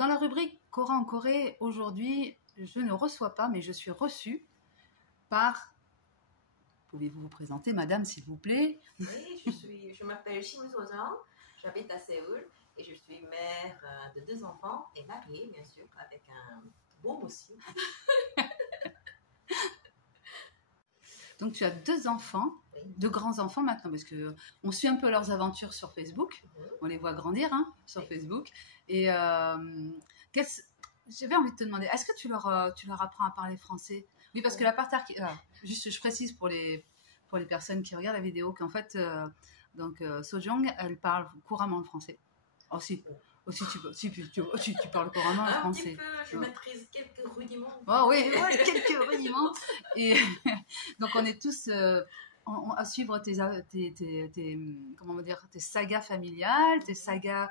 Dans la rubrique Cora en Corée, aujourd'hui, je ne reçois pas, mais je suis reçue par... Pouvez-vous vous présenter, madame, s'il vous plaît? Oui, je m'appelle Shim Sojang, j'habite à Séoul et je suis mère de 2 enfants et mariée, bien sûr, avec un beau monsieur. Donc, tu as 2 enfants, Oui. 2 grands-enfants maintenant, parce qu'on suit un peu leurs aventures sur Facebook. On les voit grandir sur Facebook. Et j'avais envie de te demander, est-ce que tu leur apprends à parler français? Oui, parce que la part juste, je précise pour les personnes qui regardent la vidéo qu'en fait, Sojong, elle parle couramment le français. Aussi, tu parles couramment le français. Un petit peu, je maîtrise quelques rudiments. Oh oui, quelques rudiments. Et donc, on est tous à suivre tes sagas familiales, tes sagas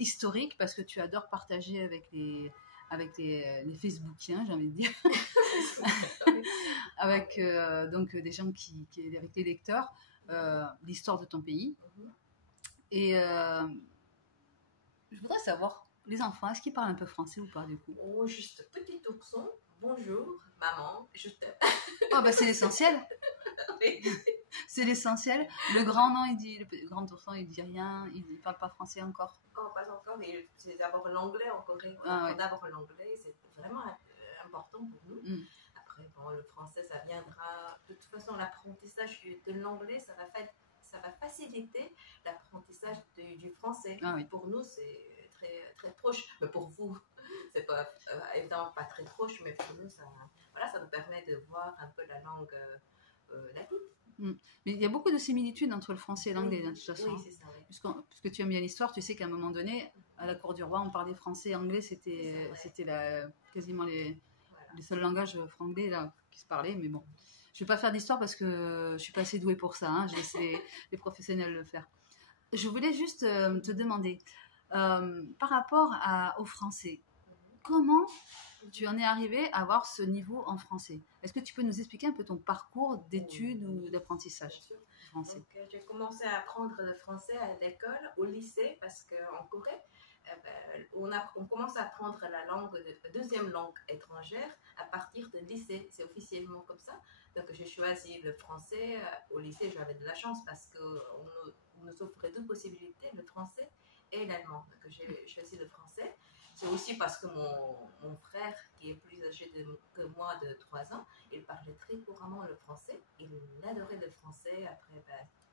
historiques, parce que tu adores partager avec les Facebookiens, j'ai envie de dire, avec donc des gens avec les lecteurs, l'histoire de ton pays. Et je voudrais savoir, les enfants, est-ce qu'ils parlent un peu français ou pas du coup? Oh, juste petit ourson, bonjour, maman, je t'aime. Oh, bah c'est l'essentiel. Oui. C'est l'essentiel. Le grand, non, le grand ourson, il dit rien, il parle pas français encore. Encore, pas encore, mais c'est d'abord l'anglais en Corée. D'abord l'anglais, c'est vraiment important pour nous. Après, bon, le français, ça viendra. De toute façon, l'apprentissage de l'anglais, ça va faciliter l'apprentissage du français. Pour nous, c'est très, très proche. Mais pour vous, c'est pas évidemment pas très proche, mais pour nous, ça nous permet de voir un peu la langue latine. Mais il y a beaucoup de similitudes entre le français et l'anglais, de toute façon. Oui, c'est ça, oui. Puisque tu aimes bien l'histoire, tu sais qu'à un moment donné, à la cour du roi, on parlait français et anglais, c'était quasiment les seuls langages franglais là, qui se parlaient. Mais bon, je ne vais pas faire d'histoire parce que je ne suis pas assez douée pour ça. Je laisse les professionnels le faire. Je voulais juste te demander, par rapport au français, comment tu en es arrivé à avoir ce niveau en français? Est-ce que tu peux nous expliquer un peu ton parcours d'études ou d'apprentissage français? Donc, j'ai commencé à apprendre le français à l'école, au lycée, parce qu'en Corée, on commence à apprendre la deuxième langue étrangère à partir de lycée. C'est officiellement comme ça. Donc, j'ai choisi le français. Au lycée, j'avais de la chance parce qu'on nous offrait 2 possibilités, le français et l'allemand. Donc, j'ai choisi le français. C'est aussi parce que mon frère, qui est plus âgé que moi de 3 ans, il parlait très couramment le français. Il adorait le français. Après,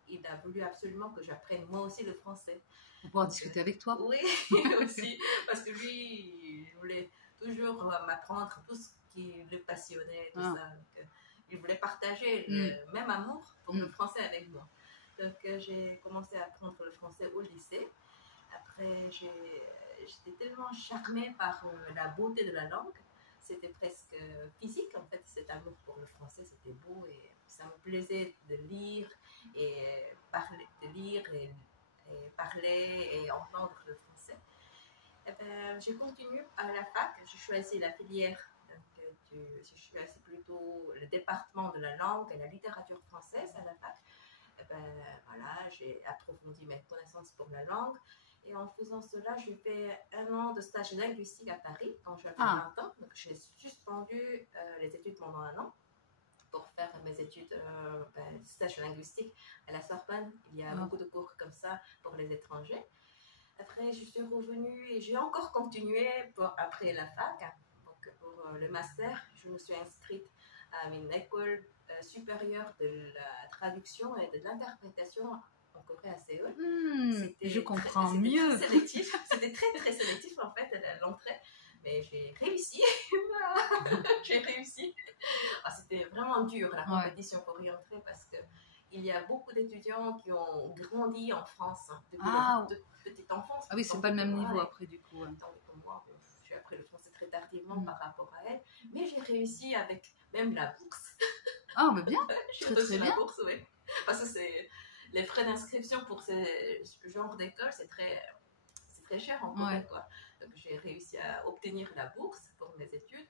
il a voulu absolument que j'apprenne moi aussi le français. Pour pouvoir discuter avec toi? Oui, aussi. Parce que lui, il voulait toujours m'apprendre tout ce qui le passionnait, tout ça. Donc, il voulait partager le même amour pour le français avec moi. Donc, j'ai commencé à apprendre le français au lycée. Après, j'étais tellement charmée par la beauté de la langue. C'était presque physique, en fait, cet amour pour le français, c'était beau et ça me plaisait de lire et parler, parler et entendre le français. J'ai continué à la fac, j'ai choisi la filière, j'ai choisi plutôt le département de la langue et la littérature française à la fac. J'ai approfondi mes connaissances pour la langue. Et en faisant cela, j'ai fait 1 an de stage linguistique à Paris quand j'avais 20 ans. Donc, j'ai suspendu les études pendant 1 an pour faire mes études stage linguistique à la Sorbonne. Il y a beaucoup de cours comme ça pour les étrangers. Après, je suis revenue et j'ai encore continué après la fac. Donc, pour le master, je me suis inscrite à une école supérieure de la traduction et de l'interprétation en Corée à Séoul. Je comprends mieux. C'était très très sélectif en fait l'entrée, mais j'ai réussi. J'ai réussi. C'était vraiment dur la compétition pour y entrer parce que il y a beaucoup d'étudiants qui ont grandi en France depuis leur petite enfance. Ah oui, c'est pas le même niveau après du coup. Tandis que moi, j'ai appris le français très tardivement par rapport à elle, mais j'ai réussi avec même la bourse. Ah, mais bien. J'ai reçu la bourse, oui. Parce que les frais d'inscription pour ce genre d'école, c'est très cher en Corée, quoi. Donc, j'ai réussi à obtenir la bourse pour mes études.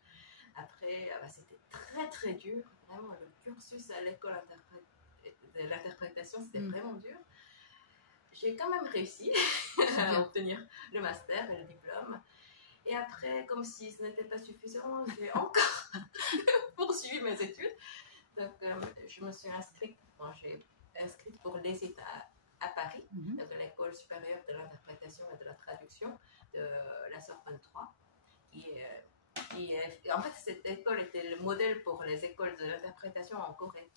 Après, c'était très, très dur. Vraiment, le cursus à l'école de l'interprétation, c'était vraiment dur. J'ai quand même réussi à obtenir le master et le diplôme. Et après, comme si ce n'était pas suffisant, j'ai encore poursuivi mes études. Donc, je me suis inscrite, j'ai inscrite pour l'ESIT à Paris, donc de l'École supérieure de l'interprétation et de la traduction de la Sorbonne 3. En fait, cette école était le modèle pour les écoles de l'interprétation en Corée.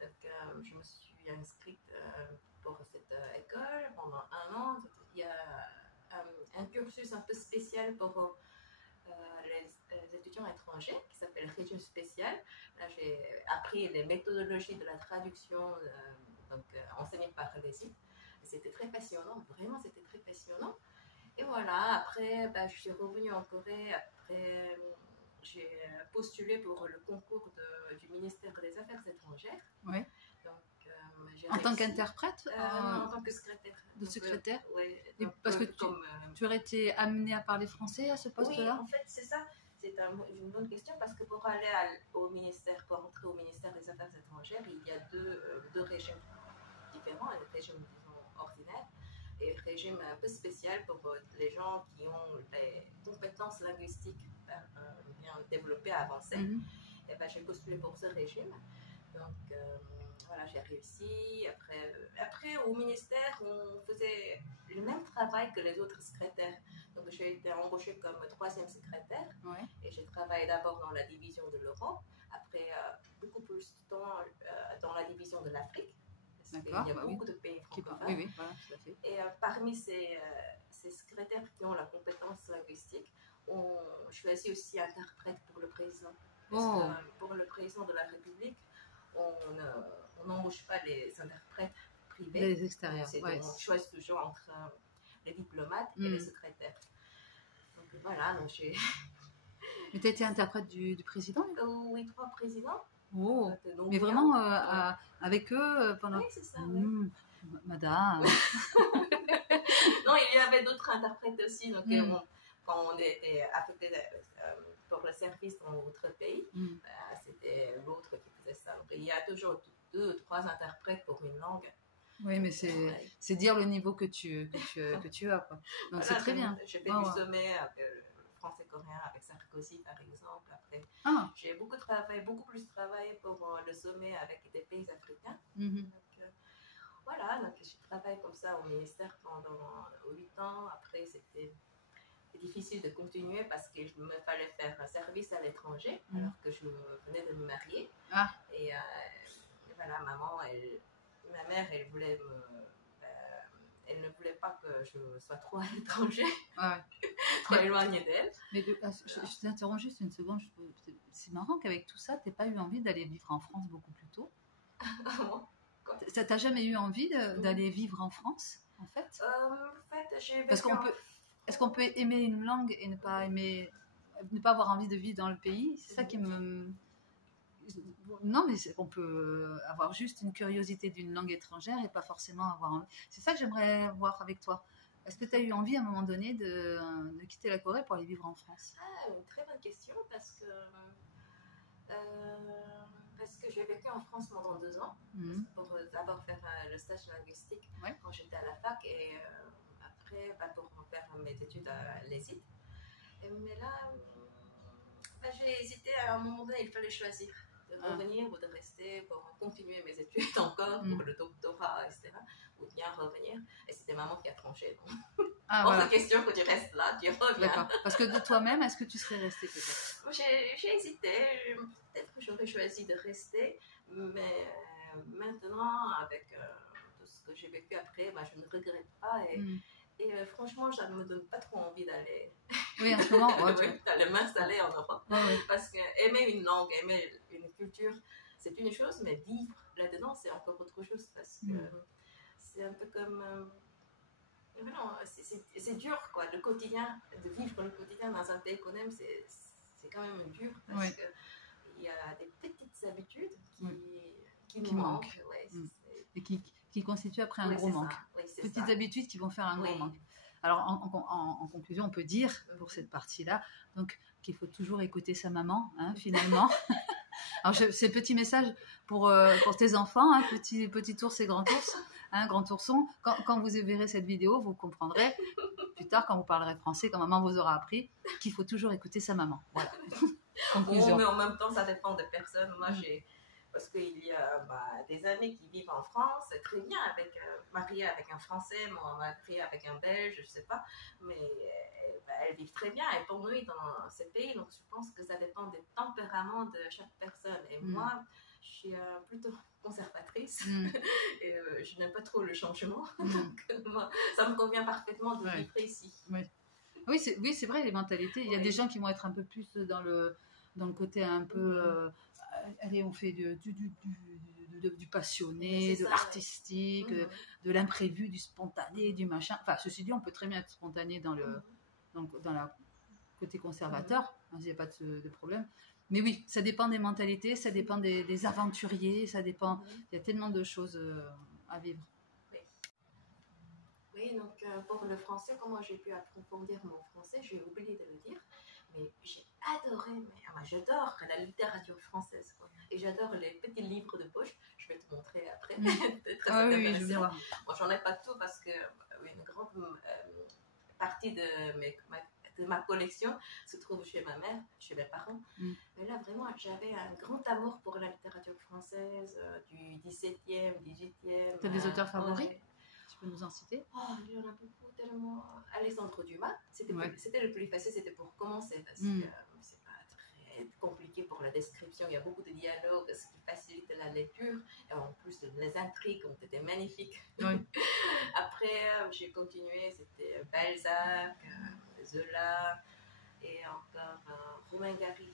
Donc, je me suis inscrite pour cette école pendant 1 an. Il y a un cursus un peu spécial pour les étudiants étrangers qui s'appelle régime spécial. Là, j'ai appris les méthodologies de la traduction enseignées par l'ESIT. C'était très passionnant, vraiment c'était très passionnant. Et voilà, après, je suis revenue en Corée. Après, j'ai postulé pour le concours du ministère des Affaires étrangères. Ouais. Donc, en tant qu'interprète non, en tant que secrétaire. De secrétaire Oui. Parce que tu aurais été amenée à parler français à ce poste-là? Oui, en fait, c'est ça. C'est une bonne question parce que pour aller au ministère, pour entrer au ministère des Affaires étrangères, il y a deux régimes différents. Le régime, disons, ordinaire et le régime un peu spécial pour les gens qui ont les compétences linguistiques bien développées, avancées. Et j'ai postulé pour ce régime. Donc, voilà, j'ai réussi. Après, au ministère, on faisait le même travail que les autres secrétaires. Donc, j'ai été embauchée comme 3e secrétaire. Ouais. Et j'ai travaillé d'abord dans la division de l'Europe. Après, beaucoup plus de temps dans la division de l'Afrique. Parce qu'il y a beaucoup de pays francophones. Oui, voilà, tout à fait. Et parmi ces secrétaires qui ont la compétence linguistique, on choisit aussi interprète pour le président. Parce que pour le président de la République, on n'embauche pas les interprètes privés. Les extérieurs, On choisit toujours entre les diplomates et les secrétaires. Donc voilà, donc j'ai... Mais tu as été interprète du président? Oui, 3 présidents. Oh, mais vraiment avec eux pendant... Oui, c'est ça. Madame. Non, il y avait d'autres interprètes aussi. Donc, quand on était affecté pour le service dans d'autres pays, c'était l'autre qui faisait ça. Donc, il y a toujours 2 ou 3 interprètes pour une langue. Oui, mais c'est dire le niveau que tu as, quoi. Donc, voilà, c'est très bien. J'ai fait du sommet avec le français coréen, avec Sarkozy, par exemple. Après, j'ai beaucoup plus travaillé pour le sommet avec des pays africains. Donc, voilà, donc j'ai travaillé comme ça au ministère pendant 8 ans. Après, c'était difficile de continuer parce qu'il me fallait faire un service à l'étranger alors que je venais de me marier. Et voilà, ma mère, elle ne voulait pas que je sois trop à l'étranger, trop éloignée d'elle. Mais je t'interromps juste une seconde. C'est marrant qu'avec tout ça, tu n'aies pas eu envie d'aller vivre en France beaucoup plus tôt. Ça t'a jamais eu envie d'aller vivre en France, en fait? En fait, j'ai Parce est-ce qu'on peut aimer une langue et ne pas avoir envie de vivre dans le pays? C'est ça qui me... Non, mais on peut avoir juste une curiosité d'une langue étrangère et pas forcément avoir envie. C'est ça que j'aimerais voir avec toi. Est-ce que tu as eu envie à un moment donné de quitter la Corée pour aller vivre en France? Une très bonne question parce que j'ai vécu en France pendant 2 ans pour d'abord faire le stage linguistique quand j'étais à la fac et après pour faire mes études à l'ESIT. Mais là, j'ai hésité à un moment donné, il fallait choisir de revenir ou de rester pour continuer mes études encore pour le doctorat, etc. Ou bien revenir. Et c'était maman qui a tranché. Voilà. C'est question que tu restes là, tu reviens. D'accord. Parce que de toi-même, est-ce que tu serais restée peut-être? J'ai hésité. Peut-être que j'aurais choisi de rester. Mais maintenant, avec tout ce que j'ai vécu après, je ne regrette pas. Et franchement, ça ne me donne pas trop envie d'aller. Oui, en ce moment, d'aller m'installer en Europe. Parce que aimer une langue, aimer une culture, c'est une chose, mais vivre là-dedans, c'est encore autre chose. Parce que c'est un peu comme. C'est dur, quoi. Le quotidien, de vivre le quotidien dans un pays qu'on aime, c'est quand même dur. Parce qu'il y a des petites habitudes qui nous manquent. Et qui constituent après un gros manque. Petites habitudes qui vont faire un gros manque. Alors, en conclusion, on peut dire, pour cette partie-là, donc qu'il faut toujours écouter sa maman, finalement. Alors, c'est petit message pour tes enfants, petit ours et grand ours, grand ourson. Quand vous verrez cette vidéo, vous comprendrez plus tard, quand vous parlerez français, quand maman vous aura appris qu'il faut toujours écouter sa maman. Voilà. Bon, mais en même temps, ça dépend des personnes. Moi, parce qu'il y a des amis qui vivent en France, très bien, mariés avec un Français, mariés avec un Belge, je ne sais pas, mais elles vivent très bien, elles épanouies dans ces pays, donc je pense que ça dépend des tempéraments de chaque personne. Et moi, je suis plutôt conservatrice, et je n'aime pas trop le changement, donc moi, ça me convient parfaitement de vivre ici. Oui, c'est vrai, les mentalités, il y a des gens qui vont être un peu plus dans le côté un peu... allez, on fait du passionné, de l'artistique, de l'imprévu, du spontané, du machin. Enfin, ceci dit, on peut très bien être spontané dans le côté conservateur, il n'y a pas de problème. Mais oui, ça dépend des mentalités, ça dépend des aventuriers, ça dépend... Il y a tellement de choses à vivre. Oui, donc pour le français, comment j'ai pu approfondir mon français, j'ai oublié de le dire, mais j'ai adoré, j'adore la littérature française, quoi. Et j'adore les petits livres de poche, je vais te montrer après. Oui, je veux bien voir. Bon, j'en ai pas tout parce que une grande partie de ma collection se trouve chez ma mère, chez mes parents. Mais là, vraiment, j'avais un grand amour pour la littérature française du 17e, 18e. Tu as des auteurs favoris? Tu peux nous en citer? Il y en a beaucoup, tellement. Alexandre Dumas, c'était le plus facile, c'était pour commencer, parce que c'est pas très compliqué pour la description, il y a beaucoup de dialogues, ce qui facilite la lecture, et en plus les intrigues ont été magnifiques. Après, j'ai continué, c'était Balzac, Zola, et encore Romain Gary,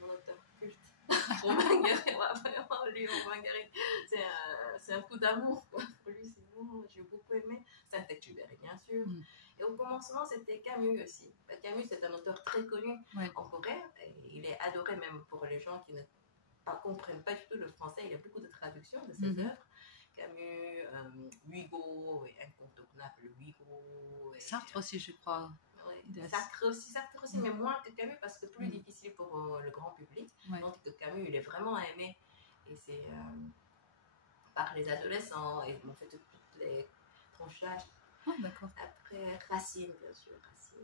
mon auteur culte. Romain Gary, vraiment, lui, Romain Gary, c'est un coup d'amour, quoi. Pour lui, c'est bon, j'ai beaucoup aimé. Saint-Exupéry, bien sûr. Et au commencement, c'était Camus aussi. Camus, c'est un auteur très connu en Corée. Et il est adoré même pour les gens qui ne comprennent pas du tout le français. Il y a beaucoup de traductions de ses œuvres. Camus, Hugo, incontournable Hugo. Sartre aussi, je crois. Sartre aussi, mais moins que Camus parce que plus difficile pour le grand public. Donc que Camus, il est vraiment aimé. Et c'est par les adolescents et en fait toutes les tranches d'âge. D'accord. Après Racine, bien sûr.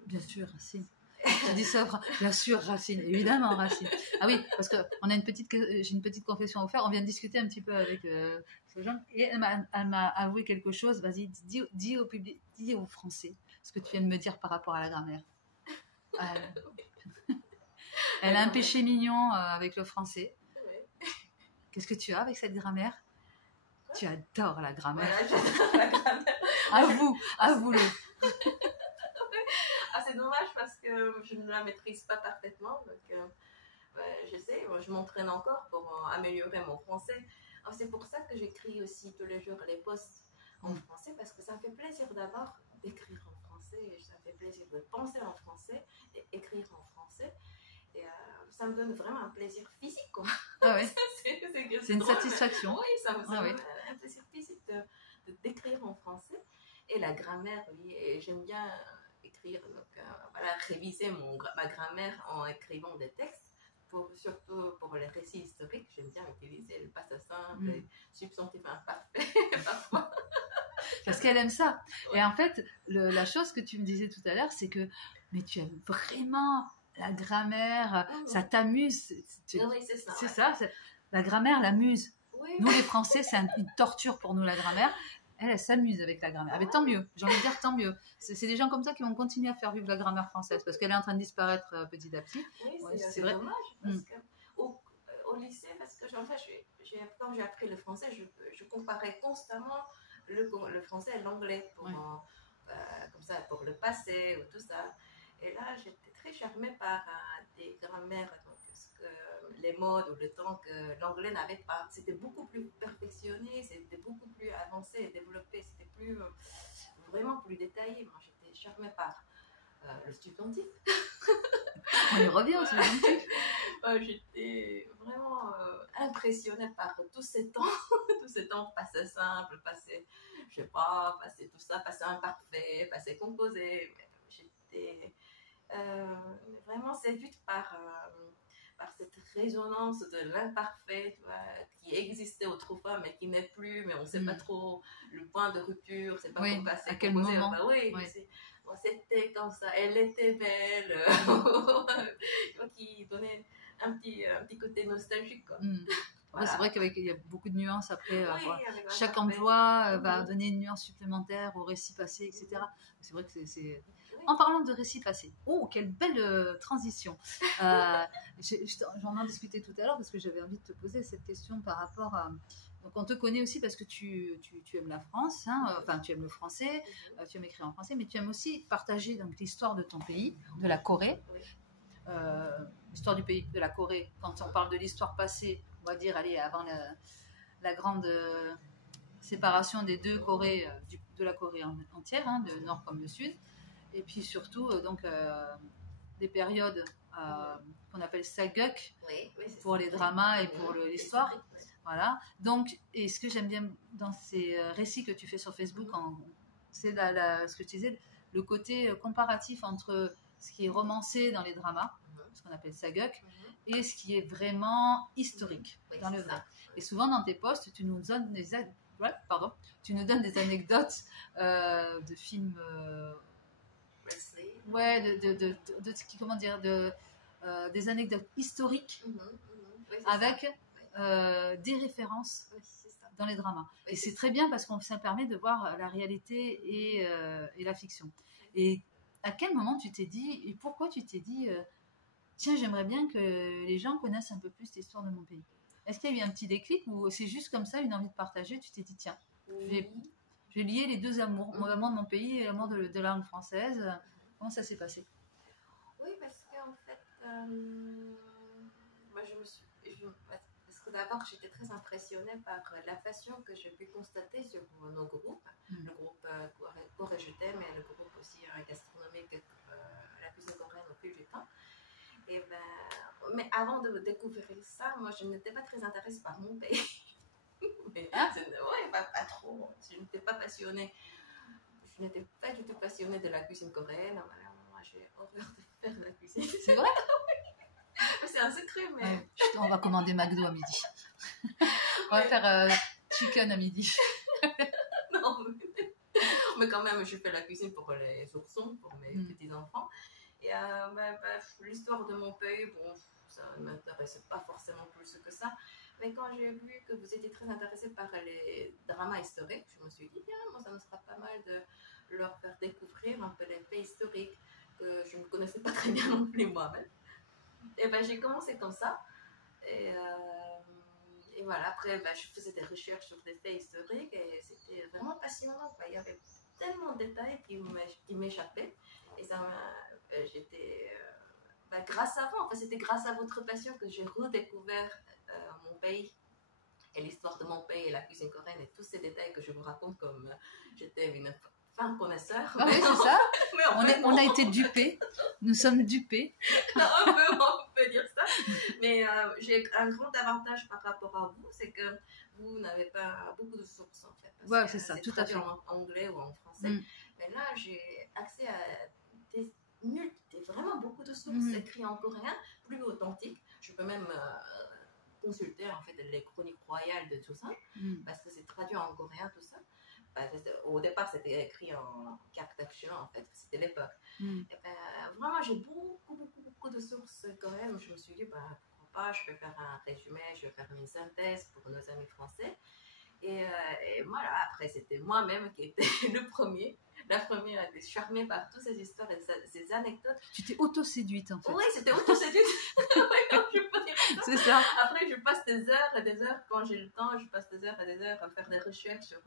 Bien sûr, Racine. Je dis ça, bien sûr, Racine, évidemment, Racine. Ah oui, parce que j'ai une petite confession à faire. On vient de discuter un petit peu avec ce jeune et elle m'a avoué quelque chose. Vas-y, dis au public, dis aux Français ce que tu viens de me dire par rapport à la grammaire. Elle a un péché mignon avec le français. Qu'est-ce que tu as avec cette grammaire? Tu adores la grammaire. Voilà, j'adore la grammaire. Avoue-le. C'est dommage parce que je ne la maîtrise pas parfaitement. Donc, j'essaie, je m'entraîne encore pour améliorer mon français. Alors, c'est pour ça que j'écris aussi tous les jours les posts en français parce que ça me fait plaisir d'abord d'écrire en français, ça me fait plaisir de penser en français et écrire en français. Et ça me donne vraiment un plaisir physique, quoi. Ah ouais. C'est une drôle, satisfaction. Oui, ça me donne un plaisir physique d'écrire en français. Et la grammaire, oui, et j'aime bien écrire, donc réviser ma grammaire en écrivant des textes, surtout pour les récits historiques. J'aime bien utiliser le passé simple, les substantifs imparfaits, parfois. Parce qu'elle aime ça. Et en fait, la chose que tu me disais tout à l'heure, c'est que mais tu aimes vraiment la grammaire, ça t'amuse. Oui, c'est ça. C'est ça, la grammaire l'amuse. Oui. Nous, les Français, c'est une torture pour nous, la grammaire. Elle s'amuse avec la grammaire. Mais tant mieux, j'ai envie de dire tant mieux. C'est des gens comme ça qui vont continuer à faire vivre la grammaire française parce qu'elle est en train de disparaître petit à petit. Oui, c'est vrai. Dommage parce que au lycée, parce que en fait, quand j'ai appris le français, je comparais constamment le français et l'anglais comme ça, pour le passé ou tout ça. Et là, j'étais très charmée par des grammaires, donc, les modes ou le temps que l'anglais n'avait pas. C'était beaucoup plus perfectionné, c'était beaucoup plus avancé et développé, c'était vraiment plus détaillé. Moi, j'étais charmée par le substantif. On y revient au substantif. J'étais vraiment impressionnée par tous ces temps passé simple, passé, je sais pas, passé tout ça, passé imparfait, passé composé. J'étais vraiment séduite par cette résonance de l'imparfait, tu vois, qui existait autrefois mais qui n'est plus, mais on ne sait pas trop le point de rupture, c'est pas à quel moment. c'était comme ça, elle était belle, qui donnait un petit côté nostalgique, quoi. Après, c'est vrai qu'il y a beaucoup de nuances après. Oui, Voilà. avec Chaque l'alphabet. emploi va donner une nuance supplémentaire au récit passé, etc. C'est vrai que c'est... Oui. En parlant de récit passé, oh, quelle belle transition. J'en en discutais tout à l'heure parce que j'avais envie de te poser cette question par rapport à... Donc on te connaît aussi parce que tu aimes la France, hein, enfin tu aimes le français, tu aimes écrire en français, mais tu aimes aussi partager donc, l'histoire de ton pays, de la Corée. Oui. L'histoire du pays de la Corée, quand on parle de l'histoire passée, on va dire, allez, avant la grande séparation des deux Corées, de la Corée entière, hein, de nord comme de sud, et puis surtout donc des périodes qu'on appelle saguk Oui, pour les dramas et pour l'histoire. Voilà. Donc, et ce que j'aime bien dans ces récits que tu fais sur Facebook, c'est ce que tu disais, le côté comparatif entre ce qui est romancé dans les dramas, ce qu'on appelle saguk, et ce qui est vraiment historique dans le vrai. Et souvent dans tes posts, tu nous donnes des anecdotes de films, comment dire, des anecdotes historiques avec des références dans les dramas. Et c'est très bien parce que ça permet de voir la réalité et la fiction. Et à quel moment tu t'es dit, et pourquoi tu t'es dit, tiens, j'aimerais bien que les gens connaissent un peu plus l'histoire de mon pays? Est-ce qu'il y a eu un petit déclic ou c'est juste comme ça, une envie de partager, tu t'es dit, tiens, je vais lier les deux amours, l'amour de mon pays et l'amour de la langue française. Comment ça s'est passé? Oui, parce qu'en fait, moi parce que d'abord j'étais très impressionnée par la façon que j'ai pu constater sur nos groupes, le groupe Corée Je t'aime et le groupe aussi gastronomique, la cuisine coréenne au fil du temps. Et mais avant de découvrir ça, moi je n'étais pas très intéressée par mon pays. Mais, pas trop. Je n'étais pas passionnée. Je n'étais pas du tout passionnée de la cuisine coréenne. Voilà, moi j'ai horreur de faire de la cuisine. C'est vrai? C'est un secret, mais. Ouais, on va commander McDo à midi. On va faire chicken à midi. Non, mais quand même, je fais la cuisine pour les oursons, pour mes petits-enfants. Et l'histoire de mon pays, bon, ça ne m'intéressait pas forcément plus que ça. Mais quand j'ai vu que vous étiez très intéressés par les dramas historiques, je me suis dit, bien, moi, ça me sera pas mal de leur faire découvrir un peu les faits historiques que je ne connaissais pas très bien non plus moi-même. Et j'ai commencé comme ça. Et voilà, après, je faisais des recherches sur des faits historiques et c'était vraiment passionnant. Il y avait tellement de détails qui m'échappaient. Et ça j'étais... grâce à vous, c'était grâce à votre passion que j'ai redécouvert mon pays et l'histoire de mon pays et la cuisine coréenne et tous ces détails que je vous raconte comme j'étais une fin connaisseur. Ah oui, c'est ça. On a été dupés. Nous sommes dupés. on peut dire ça. Mais j'ai un grand avantage par rapport à vous, c'est que vous n'avez pas beaucoup de sources en fait. Ouais, c'est ça, tout à fait. En anglais ou en français. Mais là, j'ai accès à vraiment beaucoup de sources écrites en coréen, plus authentiques. Je peux même consulter en fait les chroniques royales de tout ça, parce que c'est traduit en coréen tout ça. Au départ, c'était écrit en caractère chinois en fait, c'était l'époque. Vraiment, j'ai beaucoup de sources coréennes. Je me suis dit, pourquoi pas, je vais faire un résumé, je vais faire une synthèse pour nos amis français. Et voilà, après, c'était moi-même qui était la première à être charmée par toutes ces histoires et ces anecdotes. Tu t'es auto-séduite en fait. Oui, c'était auto-séduite. Je peux dire ça. C'est ça. Après, je passe des heures et des heures, quand j'ai le temps, je passe des heures et des heures à faire des recherches sur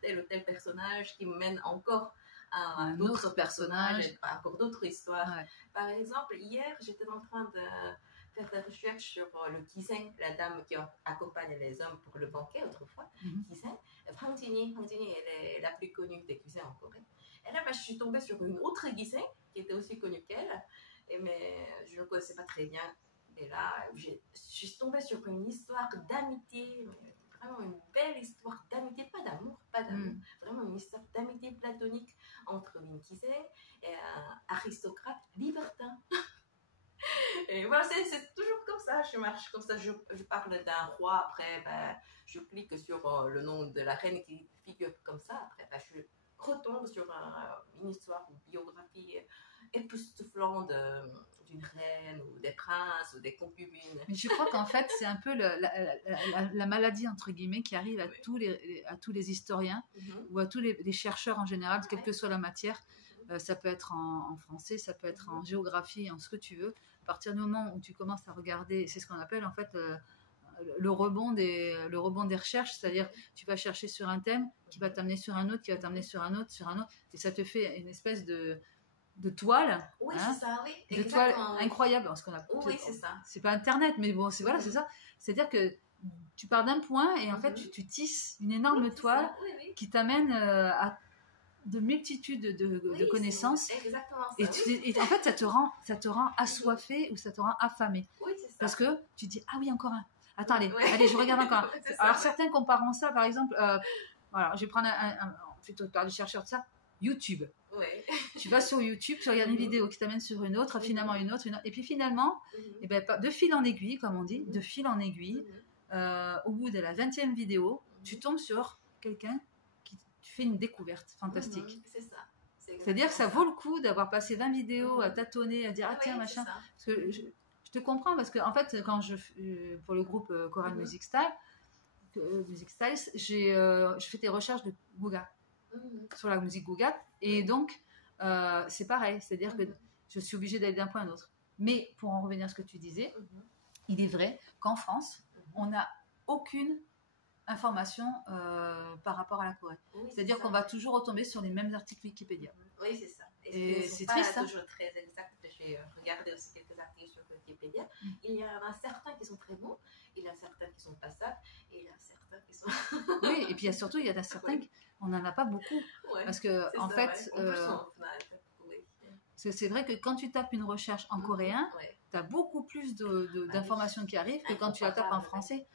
tel ou tel personnage qui me mène encore à d'autres personnages, et encore d'autres histoires. Ouais. Par exemple, hier, j'étais en train de faire des recherches sur le Kiseng, la dame qui accompagne les hommes pour le banquet autrefois. Kiseng, Hwang Jin-hee, elle est la plus connue des Kiseng en Corée. Et là, je suis tombée sur une autre Kiseng qui était aussi connue qu'elle, mais je ne connaissais pas très bien. Et là, je suis tombée sur une histoire d'amitié, vraiment une belle histoire d'amitié, pas d'amour, vraiment une histoire d'amitié platonique entre une Kiseng et un aristocrate libertin. Et voilà, c'est toujours comme ça, je marche comme ça, je parle d'un roi, après je clique sur le nom de la reine qui figure comme ça, après je retombe sur une histoire, une biographie époustouflante d'une reine ou des princes ou des concubines. Mais je crois qu'en fait, c'est un peu la maladie, entre guillemets, qui arrive à, Oui. tous les historiens ou à tous les chercheurs en général, quelle que soit la matière. Ça peut être en français, ça peut être en géographie, en ce que tu veux. À partir du moment où tu commences à regarder, c'est ce qu'on appelle en fait le rebond des recherches, c'est-à-dire tu vas chercher sur un thème qui va t'amener sur un autre, qui va t'amener sur un autre, et ça te fait une espèce de toile, Oui, hein, c'est ça, oui. de toile incroyable. Parce qu'on a, Oui, c'est ça. C'est pas Internet, mais bon, c'est voilà, c'est ça. C'est-à-dire que tu pars d'un point et en fait tu tisses une énorme toile qui t'amène à de multitudes de connaissances. Exactement ça. Et en fait, ça te rend assoiffé ou ça te rend affamé. Oui, c'est ça. Parce que tu dis, ah oui, encore un. Attends, allez, je regarde encore un. C'est ça, Alors, certains compareront ça, par exemple, voilà, je vais prendre plutôt par les chercheurs de ça, YouTube. Oui. Tu vas sur YouTube, tu regardes une vidéo qui t'amène sur une autre, finalement une autre, et puis finalement, eh ben, de fil en aiguille, comme on dit, de fil en aiguille, au bout de la 20e vidéo, tu tombes sur quelqu'un qui fait une découverte fantastique. C'est ça. C'est-à-dire que ça vaut le coup d'avoir passé 20 vidéos à tâtonner, à dire, ah tiens, machin. Parce que je te comprends, parce que en fait, quand pour le groupe Choral Music Styles, je fais des recherches de Google. Sur la musique Google, et donc c'est pareil, c'est-à-dire que je suis obligée d'aller d'un point à un autre. Mais pour en revenir à ce que tu disais, il est vrai qu'en France, on n'a aucune information par rapport à la Corée. C'est-à-dire qu'on va toujours retomber sur les mêmes articles Wikipédia. Oui, c'est ça. Et c'est triste. C'est pas toujours très exact. J'ai regardé aussi quelques articles sur Wikipédia. Il y en a certains qui sont très bons, il y en a certains qui sont passables, et il y en a certains qui sont... Oui, et puis surtout, il y en a certains on n'en a pas beaucoup. Parce que, en fait, c'est vrai que quand tu tapes une recherche en coréen, tu as beaucoup plus d'informations qui arrivent que quand tu la tapes en français.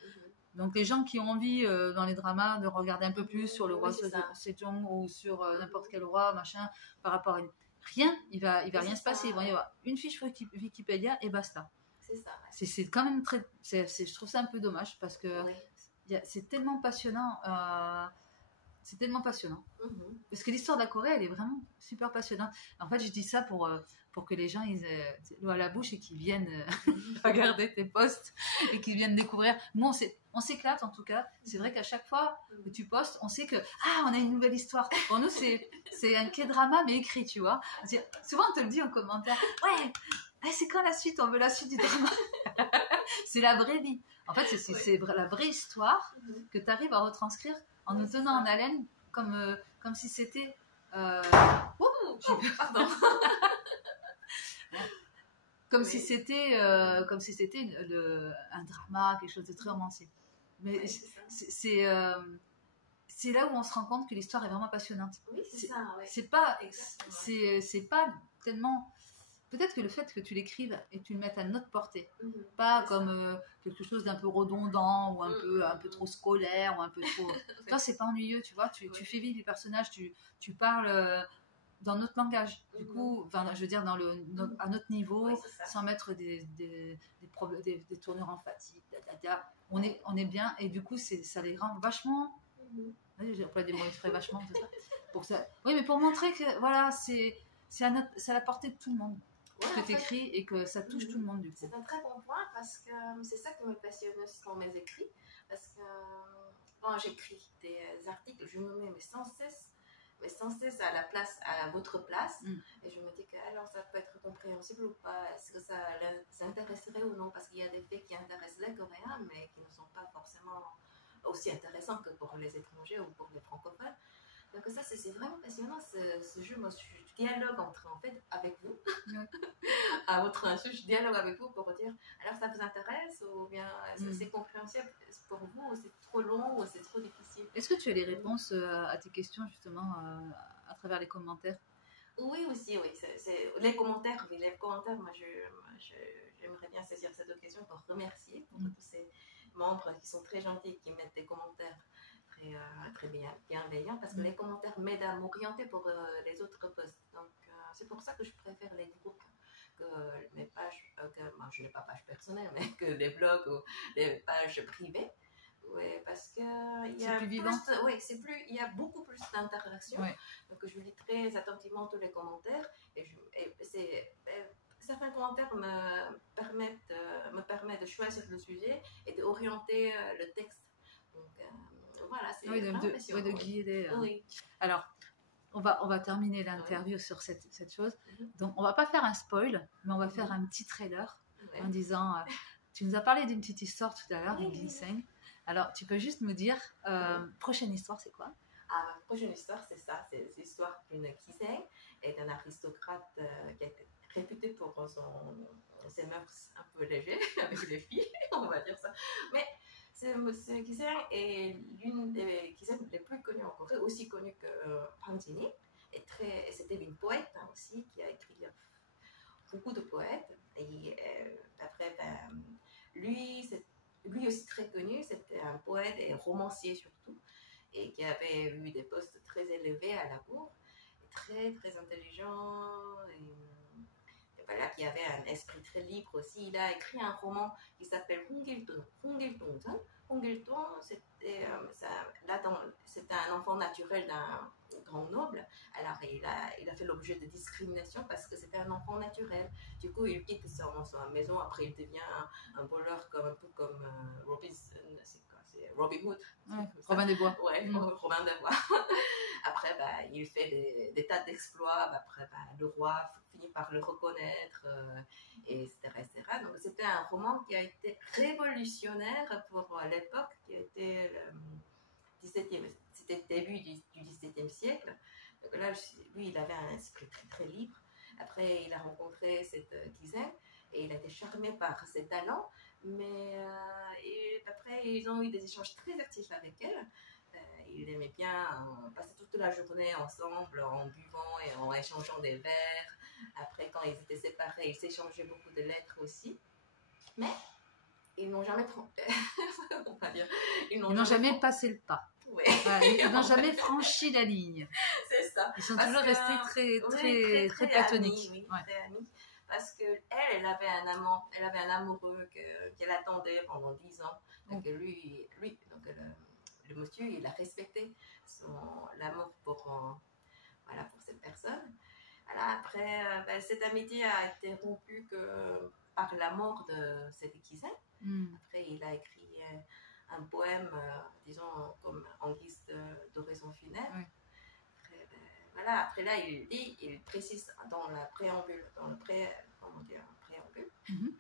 Donc, les gens qui ont envie, dans les dramas, de regarder un peu plus sur le roi Sejong ou sur n'importe quel roi, machin, par rapport à rien, il va rien se passer. Il va y avoir une fiche Wikipédia et basta. C'est ça. C'est quand même très... je trouve ça un peu dommage parce que c'est tellement passionnant. C'est tellement passionnant. Parce que l'histoire de la Corée, elle est vraiment super passionnante. En fait, je dis ça pour que les gens ils aient l'eau à la bouche et qu'ils viennent regarder tes posts et qu'ils viennent découvrir. Nous, on s'éclate en tout cas. C'est vrai qu'à chaque fois que tu postes, on sait que on a une nouvelle histoire. Pour nous, c'est un K-drama mais écrit, tu vois. Souvent, on te le dit en commentaire. Ouais, c'est quand la suite? On veut la suite du drama. C'est la vraie vie. En fait, c'est la vraie histoire que tu arrives à retranscrire en nous tenant en haleine comme si c'était... Pardon. Comme si c'était un drama, quelque chose de très romancé. Mais c'est là où on se rend compte que l'histoire est vraiment passionnante. Oui, c'est ça. Ouais. C'est pas tellement... Peut-être que le fait que tu l'écrives et que tu le mettes à notre portée, pas comme quelque chose d'un peu redondant ou un peu trop scolaire ou un peu trop... Toi, c'est pas ennuyeux, tu vois. Tu fais vivre les personnages, tu parles dans notre langage. Du coup, je veux dire, à notre niveau, sans mettre des tournures emphatiques. On est bien et du coup, ça les rend vachement... J'ai pas des mots exprès vachement, tout ça. Pour ça. Oui, mais pour montrer que voilà, c'est à la portée de tout le monde. Ce que tu écris et que ça touche tout le monde du coup. C'est un très bon point parce que c'est ça qui me passionne aussi dans mes écrits. Parce que quand j'écris des articles, je me mets sans cesse à votre place. Et je me dis que alors ça peut être compréhensible ou pas. Est-ce que ça les intéresserait ou non? Parce qu'il y a des faits qui intéressent les Coréens mais qui ne sont pas forcément aussi intéressants que pour les étrangers ou pour les francophones. Donc ça, c'est vraiment passionnant, ce jeu. Moi, je dialogue avec vous. À votre insu, je dialogue avec vous pour dire, alors ça vous intéresse ou bien c'est compréhensible pour vous ou c'est trop long ou c'est trop difficile. Est-ce que tu as les réponses à tes questions justement à travers les commentaires? Oui, aussi, oui. Les commentaires, moi, j'aimerais bien saisir cette occasion pour remercier pour tous ces membres qui sont très gentils, qui mettent des commentaires très bienveillant parce que les commentaires m'aident à m'orienter pour les autres posts. Donc, c'est pour ça que je préfère les groupes que mes pages, je n'ai pas page personnelle, mais que les blogs ou les pages privées Ouais, parce que il y C'est a plus vivant. il y a beaucoup plus d'interactions. Ouais. Donc je lis très attentivement tous les commentaires certains commentaires me permettent de choisir le sujet et d'orienter le texte. Donc voilà, c'est Oui, vraiment passionnant. de guider. Oui. Alors, on va terminer l'interview sur cette chose. Donc, on va pas faire un spoil, mais on va faire un petit trailer en disant, tu nous as parlé d'une petite histoire tout à l'heure, d'une ginseng. Alors, tu peux juste me dire, prochaine histoire, c'est quoi? Ma prochaine histoire, c'est ça. C'est l'histoire d'une ginseng et d'un aristocrate qui a été réputé pour ses mœurs un peu légers avec les filles, on va dire ça. Mais ginseng est l'une des ginseng les plus connues en Corée, aussi connue que Pantini. Et c'était une poète aussi qui a écrit beaucoup de poètes. Et après, lui aussi très connu, c'était un poète et romancier surtout, et qui avait eu des postes très élevés à la cour, et très très intelligent, et voilà, qui avait un esprit très libre aussi. Il a écrit un roman qui s'appelle Hongil-Dongsan. Hongil-Dong, c'était un enfant naturel d'un grand noble. Alors il a fait l'objet de discrimination parce que c'était un enfant naturel. Du coup, il quitte sa maison. Après, il devient un voleur un peu comme Robin Hood. Ouais, Robin des Bois. Ouais, Robin des Bois. Après, il fait des tas d'exploits. Après, le roi finit par le reconnaître, etc., etc. Donc, c'était un roman qui a été révolutionnaire pour l'époque, qui a été c'était le début du XVIIe siècle. Donc là, lui, il avait un esprit très, très libre. Après, il a rencontré cette ginseng et il a été charmé par ses talents. Mais et après, ils ont eu des échanges très actifs avec elle. Il aimait bien passer toute la journée ensemble en buvant et en échangeant des verres. Après, quand ils étaient séparés, ils s'échangeaient beaucoup de lettres aussi. Mais ils n'ont jamais trompé. On va dire. Ils n'ont jamais passé le pas. Oui. Ils n'ont jamais franchi la ligne. C'est ça. Ils sont toujours restés très platoniques. Amis, oui, très amis. Parce qu'elle avait un amant, elle avait un amoureux qu'elle attendait pendant 10 ans. Donc lui, donc le monsieur, il a respecté l'amour pour cette personne. Alors après, cette amitié a été rompue par la mort de cette ginseng. Après, il a écrit un poème, disons, comme en guise d'oraison funèbre. Oui. Après là, il précise dans le préambule,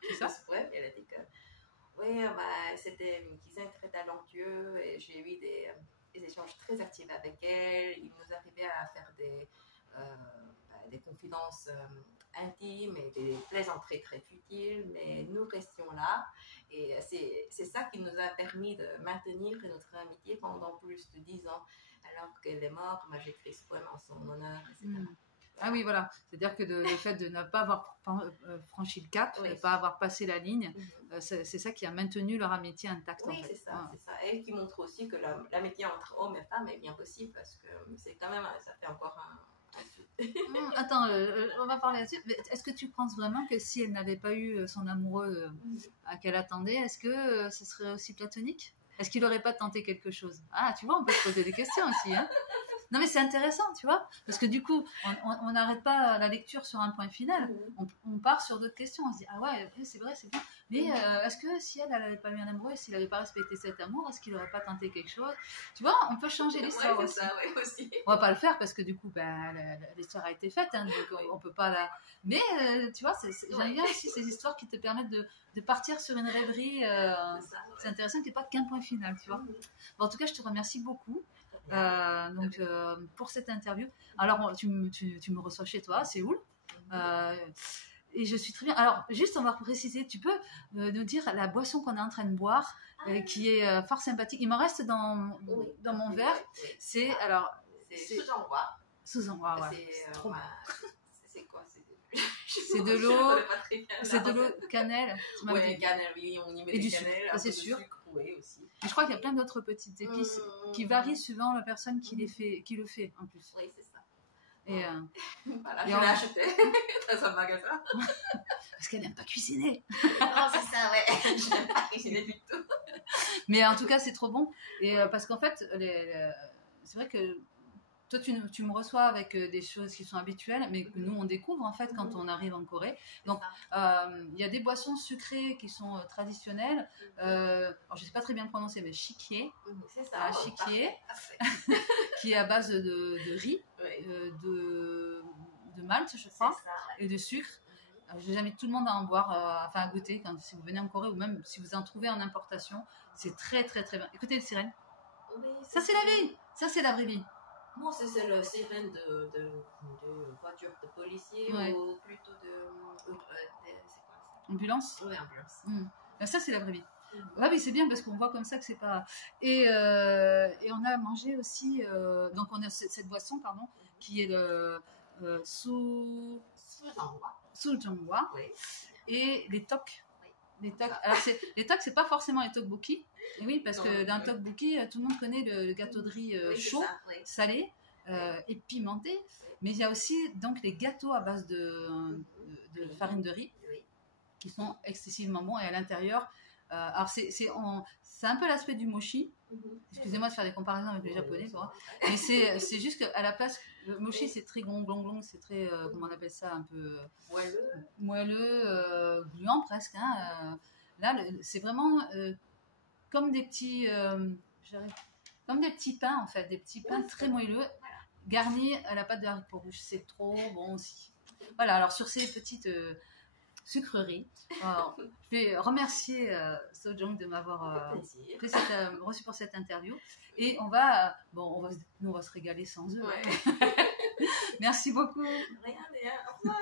c'est ça. Ce poème, il a dit que c'était une ginseng très talentueuse et j'ai eu des échanges très actifs avec elle. Il nous arrivait à faire des confidences intimes et des plaisanteries très futiles, mais nous restions là. Et c'est ça qui nous a permis de maintenir notre amitié pendant plus de 10 ans. Alors qu'elle est morte, j'ai écrit ce poème en son honneur, etc. Ah oui, voilà. C'est-à-dire que le fait de ne pas avoir franchi le cap, de ne pas avoir passé la ligne, c'est ça qui a maintenu leur amitié intacte. Oui, en fait. C'est ça. Et qui montre aussi que l'amitié entre hommes et femmes est bien possible, parce que c'est quand même, ça fait encore Attends, on va parler là-dessus. Est-ce que tu penses vraiment que si elle n'avait pas eu son amoureux à qu'elle attendait, est-ce que ce serait aussi platonique? Est-ce qu'il n'aurait pas tenté quelque chose? Ah, tu vois, on peut se poser des questions aussi. Hein. Non, mais c'est intéressant, tu vois, parce que du coup, on n'arrête pas la lecture sur un point final. On part sur d'autres questions. On se dit, ah ouais, c'est vrai, c'est bien. Mais est-ce que si elle n'avait pas eu un amoureux, s'il n'avait pas respecté cet amour, est-ce qu'il n'aurait pas tenté quelque chose? Tu vois, on peut changer l'histoire aussi. Ça, aussi. On va pas le faire parce que du coup, l'histoire a été faite, hein, donc on peut pas la. Mais tu vois, j'aime bien aussi ces histoires qui te permettent de partir sur une rêverie. C'est intéressant qu'il n'y ait pas qu'un point final, tu vois. Bon, en tout cas, je te remercie beaucoup. Pour cette interview. Alors, tu me reçois chez toi à Séoul. Et je suis très bien. Alors, juste, on va préciser, tu peux nous dire la boisson qu'on est en train de boire, qui est fort sympathique. Il m'en reste dans mon verre. C'est Suzhonghua. Suzhonghua, ouais. C'est quoi? C'est de l'eau. C'est de l'eau cannelle. Oui, cannelle, oui, on y met du cannelle. Ça, c'est sûr. Oui, aussi. Et je crois qu'il y a plein d'autres petites épices qui varient suivant la personne qui le fait en plus. Oui, c'est ça. Et voilà, je l'ai acheté dans un magasin. Parce qu'elle n'aime pas cuisiner. Non, c'est ça, ouais. Je n'aime pas cuisiner du tout. Mais en tout cas, c'est trop bon. Et parce qu'en fait, c'est vrai que toi, tu me reçois avec des choses qui sont habituelles, mais que nous, on découvre en fait quand on arrive en Corée. Donc, il y a des boissons sucrées qui sont traditionnelles. Alors, je ne sais pas très bien le prononcer, mais shikie. C'est ça. Shikie, qui est à base de riz, de malt, je crois, et de sucre. J'invite tout le monde à en boire, à goûter si vous venez en Corée ou même si vous en trouvez en importation. C'est très, très, très bien. Écoutez le sirène. Oui, ça, c'est la vie. Ça, c'est la vraie vie. Moi, c'est le sirène de voiture de policier ou plutôt c'est quoi ça? Ambulance. Oui, ambulance. Ça, c'est la vraie vie. Oui, c'est bien parce qu'on voit comme ça que c'est pas... Et on a mangé aussi... donc, on a cette boisson, pardon, qui est le Suljongwa. Oui. Et les tok. Les tok. Alors, les tok, c'est pas forcément les tteokbokki. Oui, parce que dans le tteokbokki, tout le monde connaît le gâteau de riz chaud, salé et pimenté. Mais il y a aussi donc les gâteaux à base de farine de riz qui sont excessivement bons. Et à l'intérieur, alors c'est un peu l'aspect du mochi. Excusez-moi de faire des comparaisons avec les Japonais, mais c'est juste qu'à la place, le mochi c'est très long, c'est très, comment on appelle ça, un peu moelleux, gluant presque. Hein, là, c'est vraiment comme des petits pains en fait, des petits pains très moelleux, garnis à la pâte de haricots rouges. C'est trop bon aussi. Voilà, alors sur ces petites sucreries, je vais remercier Sojong de m'avoir reçu pour cette interview. Et on va se régaler sans eux. Ouais. Merci beaucoup. Rien, au revoir.